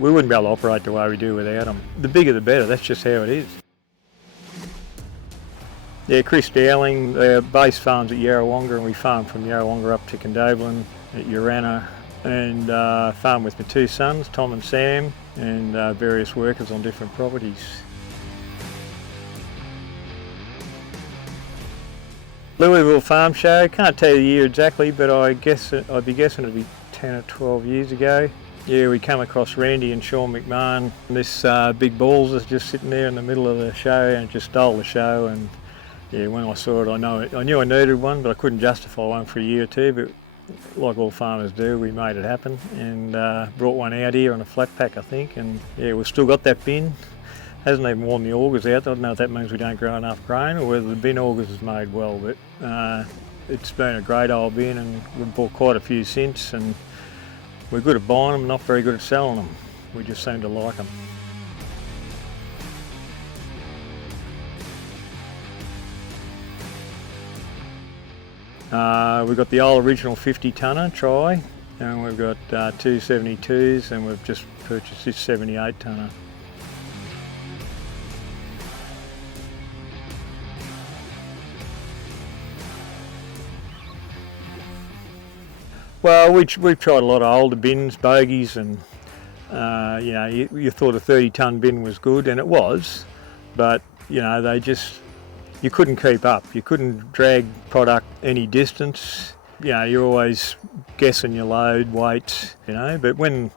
we wouldn't be able to operate the way we do without them. The bigger the better, that's just how it is. Yeah, Chris Dowling, our base farm's at Yarrawonga, and we farm from Yarrawonga up to Canola at Yarrawonga, and farm with my two sons, Tom and Sam, and various workers on different properties. Louisville Farm Show, can't tell you the year exactly, but I'd be guessing it'd be 10 or 12 years ago. Yeah, we come across Randy and Sean McMahon. This big Balzer just sitting there in the middle of the show, and it just stole the show. And yeah, when I saw it, I knew I needed one, but I couldn't justify one for a year or two. But like all farmers do, we made it happen and brought one out here on a flat pack, I think. And yeah, we've still got that bin. Hasn't even worn the augers out. I don't know if that means we don't grow enough grain or whether the bin augers is made well, but it's been a great old bin, and we've bought quite a few since, and we're good at buying them, not very good at selling them. We just seem to like them. We've got the old original 50 tonner try, and we've got two 72s, and we've just purchased this 78 tonner. Well, we've tried a lot of older bins, bogies, and you know, you thought a 30-tonne bin was good, and it was, but you know, you couldn't keep up. You couldn't drag product any distance. You know, you're always guessing your load, weights, you know. But when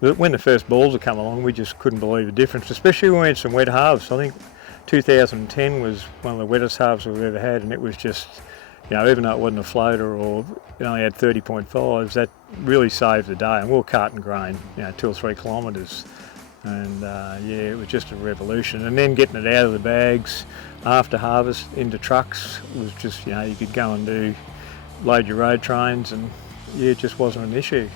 the first Balzer come along, we just couldn't believe the difference, especially when we had some wet halves. I think 2010 was one of the wettest halves we've ever had, and it was just, you know, even though it wasn't a floater or it only had 30.5s, that really saved the day. And we were carting grain, you know, 2 or 3 kilometres. And yeah, it was just a revolution. And then getting it out of the bags after harvest into trucks was just, you know, you could go and load your road trains, and yeah, it just wasn't an issue.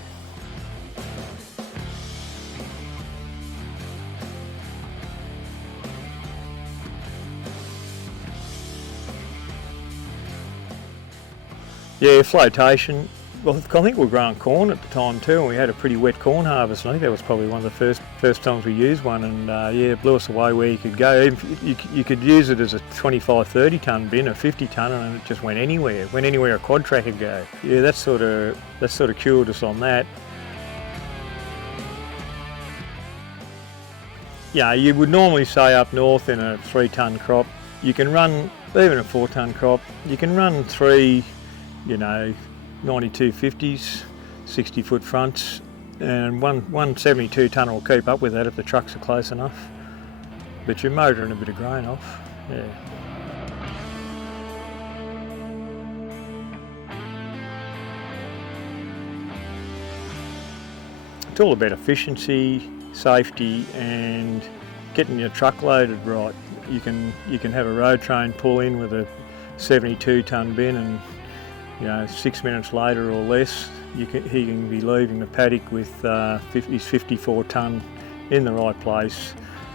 Yeah, flotation. Well, I think we were growing corn at the time too, and we had a pretty wet corn harvest. And I think that was probably one of the first times we used one, and yeah, it blew us away where you could go. You could use it as a 25, 30 tonne bin, a 50 tonne, and it just went anywhere. It went anywhere a quad track could go. Yeah, that sort of cured us on that. Yeah, you would normally say up north in a 3-tonne crop, you can run, even a 4-tonne crop, you can run 3, you know, 9250s, 60-foot fronts, and one 72 tonner will keep up with that if the trucks are close enough. But you're motoring a bit of grain off, yeah. It's all about efficiency, safety, and getting your truck loaded right. You can have a road train pull in with a 72 tonne bin, and you know, 6 minutes later or less, he can be leaving the paddock with his 54 tonne in the right place,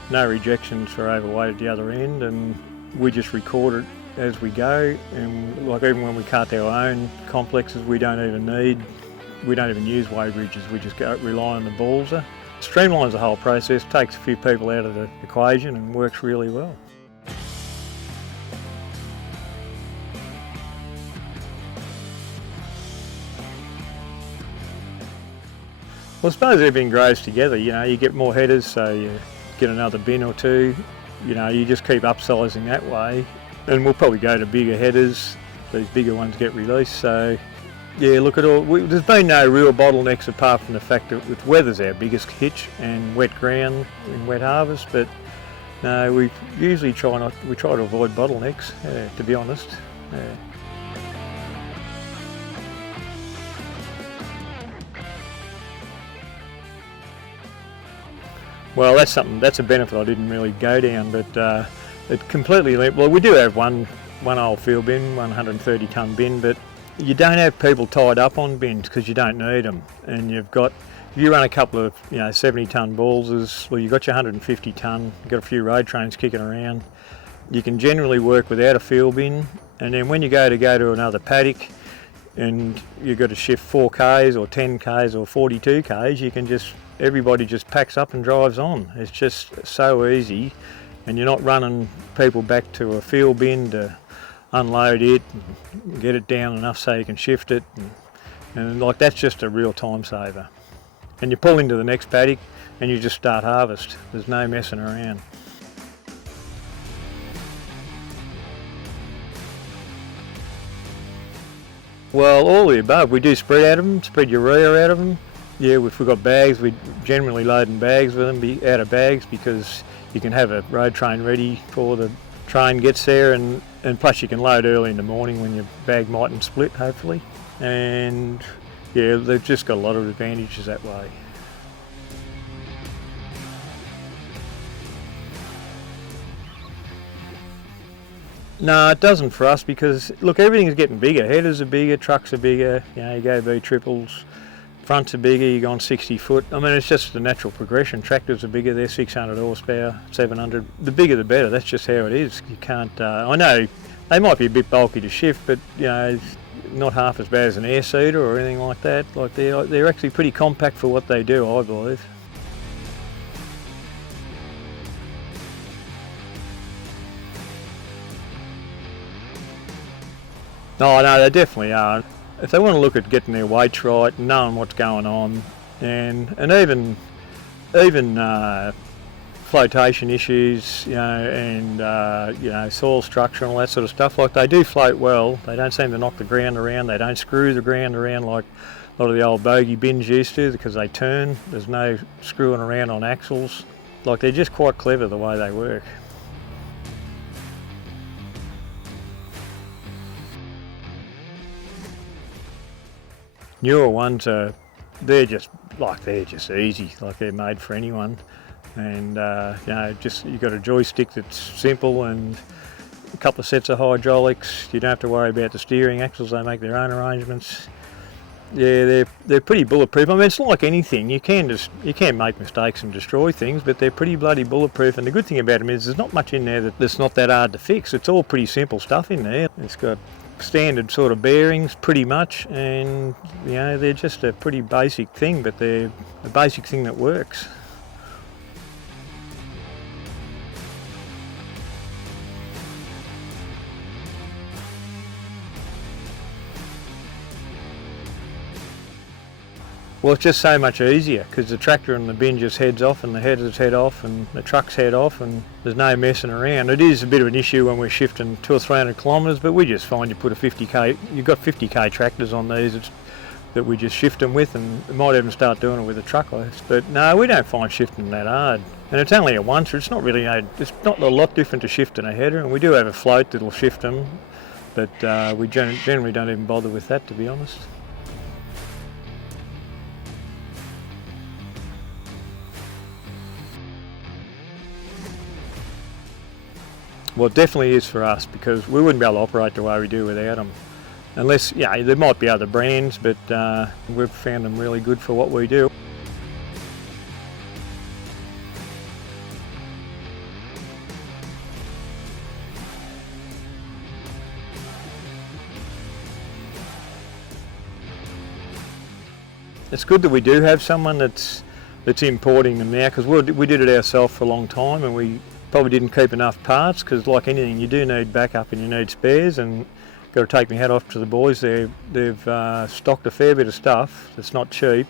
no rejections for overweight at the other end, and we just record it as we go. And like even when we cut our own complexes, we don't even use weigh bridges. We just rely on the Balzer. Streamlines the whole process, takes a few people out of the equation, and works really well. Well, I suppose everything grows together, you know, you get more headers, so you get another bin or two, you know, you just keep upsizing that way, and we'll probably go to bigger headers, these bigger ones get released, so yeah, look at all, there's been no real bottlenecks apart from the fact that with weather's our biggest hitch and wet ground in wet harvest, but no, we usually try to avoid bottlenecks, to be honest. Yeah. Well, that's a benefit I didn't really go down, but it completely, well, we do have one old field bin, 130 tonne bin, but you don't have people tied up on bins because you don't need them. And if you run a couple of 70 tonne Balzers, well, you've got your 150 tonne, you've got a few road trains kicking around, you can generally work without a field bin. And then when you go to another paddock and you've got to shift 4Ks or 10Ks or 42Ks, you can just everybody just packs up and drives on. It's just so easy, and you're not running people back to a field bin to unload it and get it down enough so you can shift it, and like that's just a real time saver. And you pull into the next paddock and you just start harvest. There's no messing around. Well, all the above. We do spread out of them, spread urea out of them. Yeah, if we've got bags, we generally load in bags with them, out of bags, because you can have a road train ready before the train gets there, and plus you can load early in the morning when your bag mightn't split, hopefully. And yeah, they've just got a lot of advantages that way. No, it doesn't for us, because look, everything's getting bigger. Headers are bigger, trucks are bigger, you go V-triples, fronts are bigger, you go on 60 foot. I mean, it's just the natural progression. Tractors are bigger, they're 600 horsepower, 700. The bigger the better, that's just how it is. You can't, I know they might be a bit bulky to shift, but it's not half as bad as an air seeder or anything like that. Like they're actually pretty compact for what they do, I believe. No, they definitely are. If they want to look at getting their weights right, knowing what's going on, and even flotation issues, and soil structure and all that sort of stuff. Like, they do float well. They don't seem to knock the ground around. They don't screw the ground around like a lot of the old bogey bins used to, because they turn. There's no screwing around on axles. Like, they're just quite clever the way they work. Newer ones they're just easy, like they're made for anyone. And you've got a joystick that's simple and a couple of sets of hydraulics. You don't have to worry about the steering axles. They make their own arrangements. Yeah, they're pretty bulletproof. I mean, it's like anything. You can make mistakes and destroy things, but they're pretty bloody bulletproof. And the good thing about them is there's not much in there that's not that hard to fix. It's all pretty simple stuff in there. It's got standard sort of bearings pretty much, and they're just a pretty basic thing, but they're a basic thing that works. Well, it's just so much easier, because the tractor and the bin just heads off, and the headers head off, and the trucks head off, and there's no messing around. It is a bit of an issue when we're shifting 200 or 300 kilometres, but we just find you put a 50k, you've got 50k tractors on these that we just shift them with, and we might even start doing it with a truck. But no, we don't find shifting that hard. And it's only a once, it's not really, it's not a lot different to shifting a header, and we do have a float that'll shift them, but we generally don't even bother with that, to be honest. Well, it definitely is for us, because we wouldn't be able to operate the way we do without them. Unless, there might be other brands, but we've found them really good for what we do. It's good that we do have someone that's importing them now, because we did it ourselves for a long time, and we probably didn't keep enough parts, because like anything, you do need backup and you need spares, and got to take my hat off to the boys. They've stocked a fair bit of stuff that's not cheap.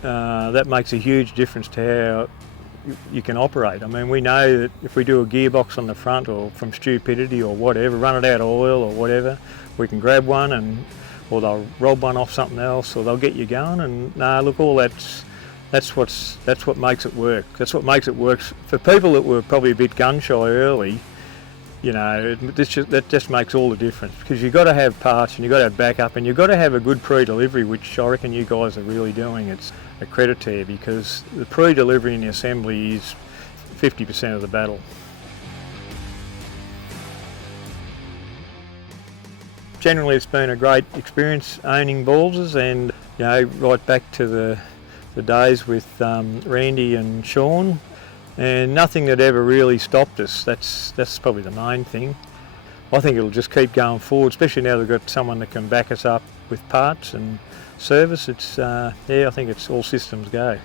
That makes a huge difference to how you can operate. I mean, we know that if we do a gearbox on the front, or from stupidity or whatever, run it out of oil or whatever, we can grab one, or they'll rob one off something else, or they'll get you going. And look, all that's what makes it work. That's what makes it work for people that were probably a bit gun shy early. That just makes all the difference, because you've got to have parts, and you've got to have backup, and you've got to have a good pre-delivery, which I reckon you guys are really doing. It's a credit to you, because the pre-delivery and the assembly is 50% of the battle. Generally, it's been a great experience owning Balzers, and right back to the days with Randy and Sean, and nothing that ever really stopped us. That's probably the main thing. I think it'll just keep going forward, especially now they've got someone that can back us up with parts and service. I think it's all systems go.